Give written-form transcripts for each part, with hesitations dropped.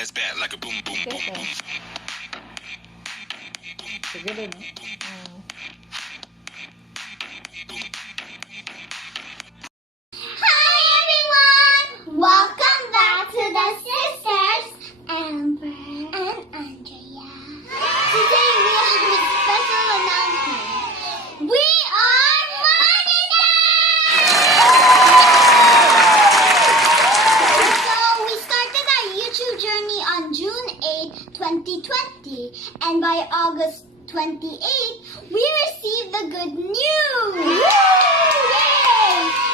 ass back like a boom, boom, boom, boom. Siguro, no? Hi everyone! Welcome back to the Sisters Amber and Andrea. Today we have a special announcement. We are monetized! So we started our YouTube journey on June 8, 2020, and by August 28, we received the good news! Yay!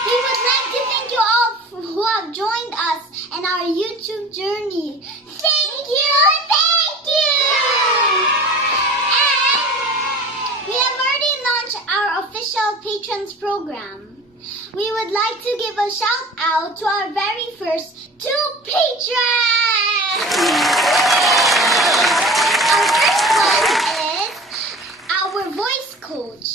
We would like to thank you all who have joined us in our YouTube journey. Thank you! Thank you! And we have already launched our official patrons program. We would like to give a shout out to our very first 2 patrons! Our first one is our voice coach.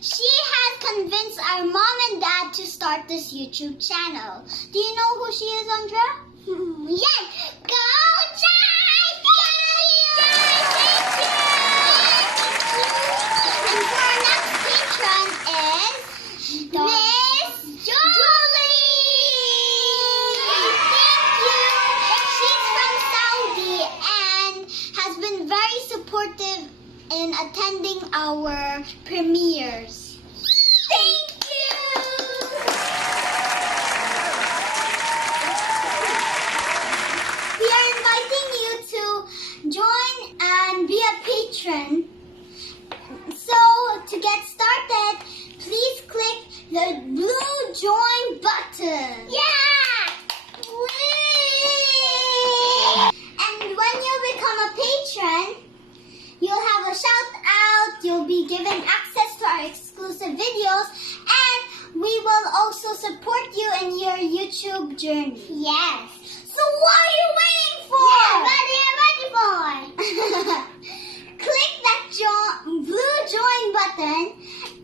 She has convinced our mom and dad to start this YouTube channel. Do you know who she is, Andrea? Yes! Go Giants! Thank you! And for our next patron is Miss Julie! Thank you! She's from Saudi and has been very supportive in attending our premieres. Thank you! We are inviting you to join and be a patron. So, to get started, please click the blue join button. Yeah! And when you become a patron, you'll have a shout out, you'll be given access to our exclusive videos, and we will also support you in your YouTube journey. Yes. So what are you waiting for? Yeah, what are you waiting for? Click that blue join button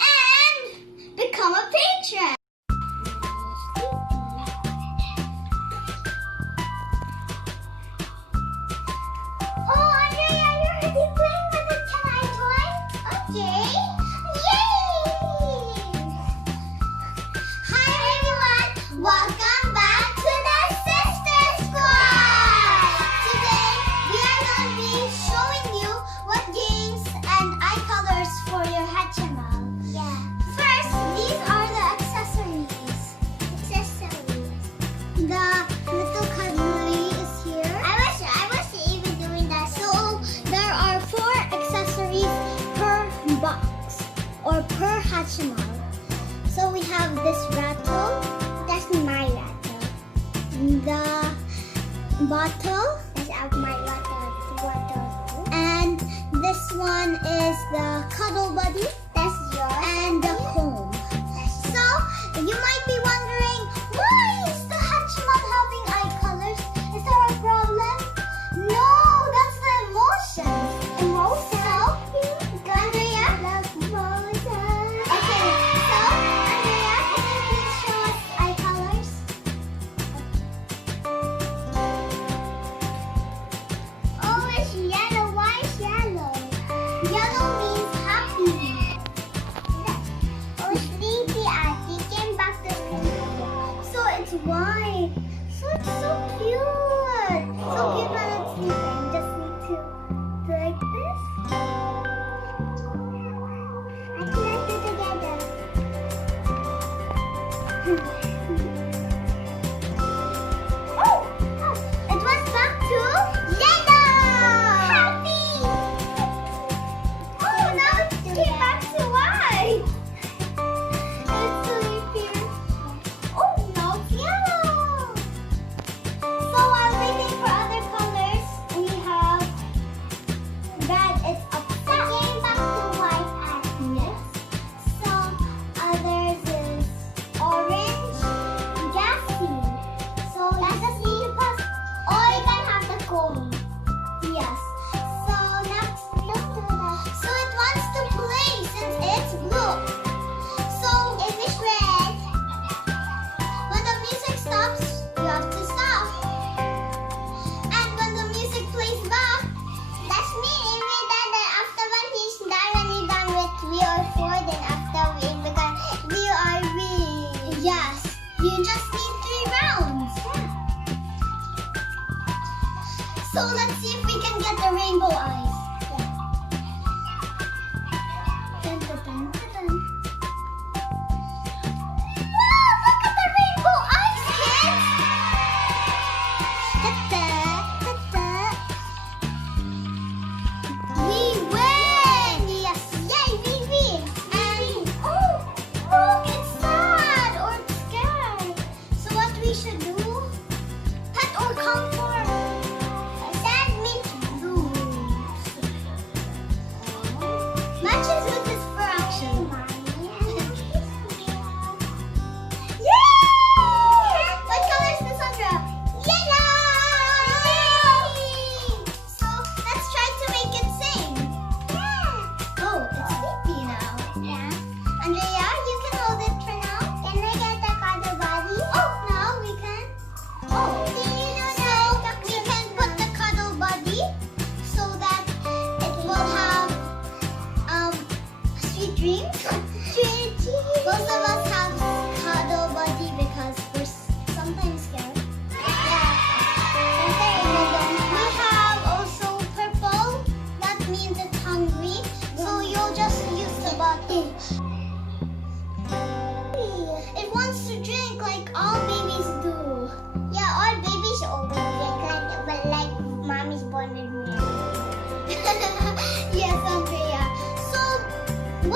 and become a patron. Oh, Andrea, you're already playing with the toy toy? Okay. Yay! Hi, everyone. Welcome back to the Sister Squad. Today, we are going to be showing you what games and eye colors for your Hatchimals. Yeah. First, these are the accessories. The little cuddly is here. I was even doing that. So there are 4 accessories per box or per Hatchimal. So we have this rattle. That's my rattle. The bottle. That's my rattle. And this one is the cuddle buddy. That's yours. And the comb. So you might be wondering, why is the Hatchimal having eye colors? Is there a problem? No, that's the emotions. Emotions? So, Andrea? Okay, so, Andrea, can you please show us eye colors? Oh, it's yellow. Why is yellow? Yellow means happy.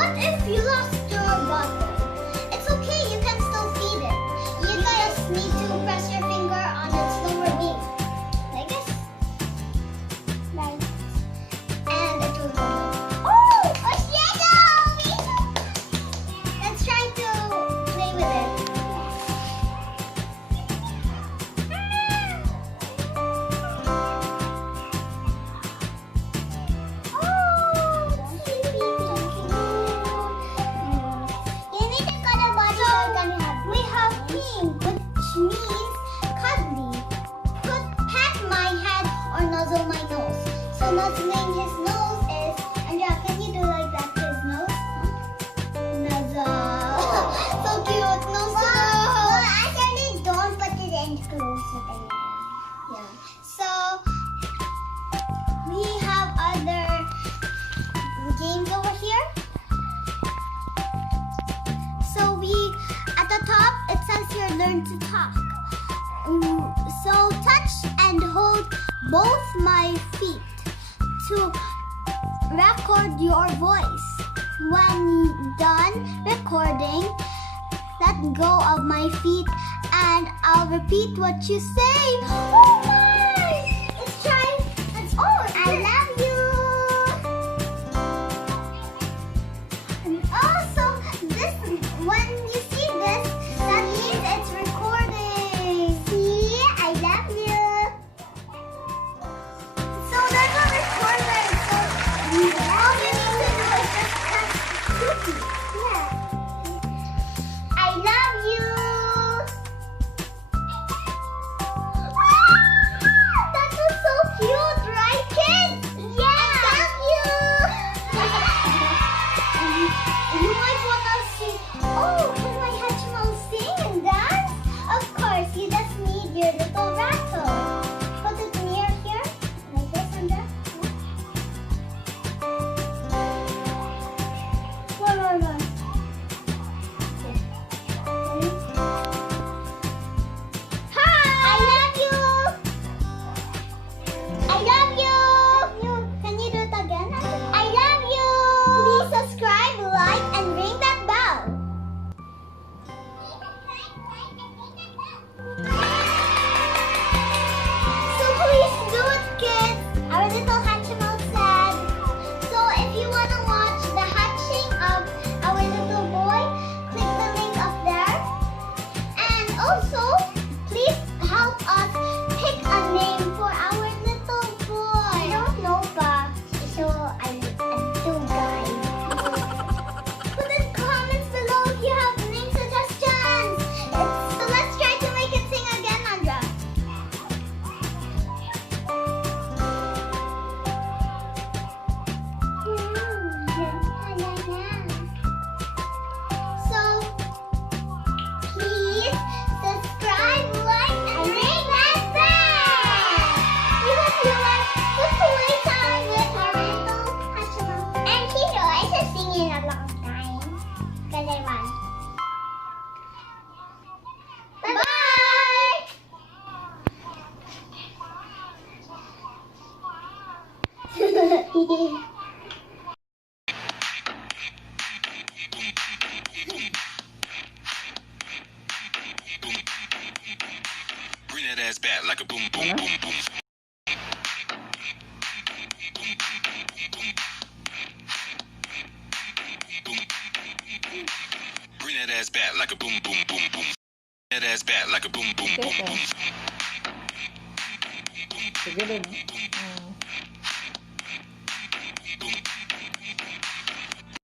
What if you lost your bottle? It's okay, you can still feed it. You just need to press your finger on its lower beak. Like this. Right. And it will go. Oh! A shadow! Let's try to play with it. Nuzzling his nose is, Andrea, can you do like that to his nose? Nuzzle. So cute. Nose to nose. Well, actually, don't put it in close. Yeah. So, we have other games over here. So, at the top, it says here, learn to talk. So, touch and hold both my feet to record your voice. When done recording, let go of my feet and I'll repeat what you say. Oh my! Let's try. I love you. And also, when you see this, that means it's recording. See? I love you. So there's a recorder. So all you need to do is just press cookie. Yeah. I love you. That was so cute, right, kids? Yeah. I love you. You might want to see. Oh, can my Hatchimals sing and dance? Of course, you just need your little rattle. Put it near here, like this, Andrea. Run. Hi! I love you! I love you! Can you do it again? I love you! Please subscribe, like, and ring that bell. So please do it, kids. Our little Hatchimal said. So if you want to watch the hatching of our little boy, click the link up there. And also, please help us pick a name for our little boy. I don't know, pa. So I do, guys. Put in comments below if you have name suggestions. So let's try to make it sing again, Andrea. So, please subscribe, like, and ring that bell. We hope you like the playtime with our little Hatchimal. And Kiro, I just singing a long time because I want. Bye-bye. Bring that ass back like a boom, boom, boom, boom. Bring that ass back like a boom, boom, boom, boom. That ass back like a boom, boom, boom, boom. Sige din.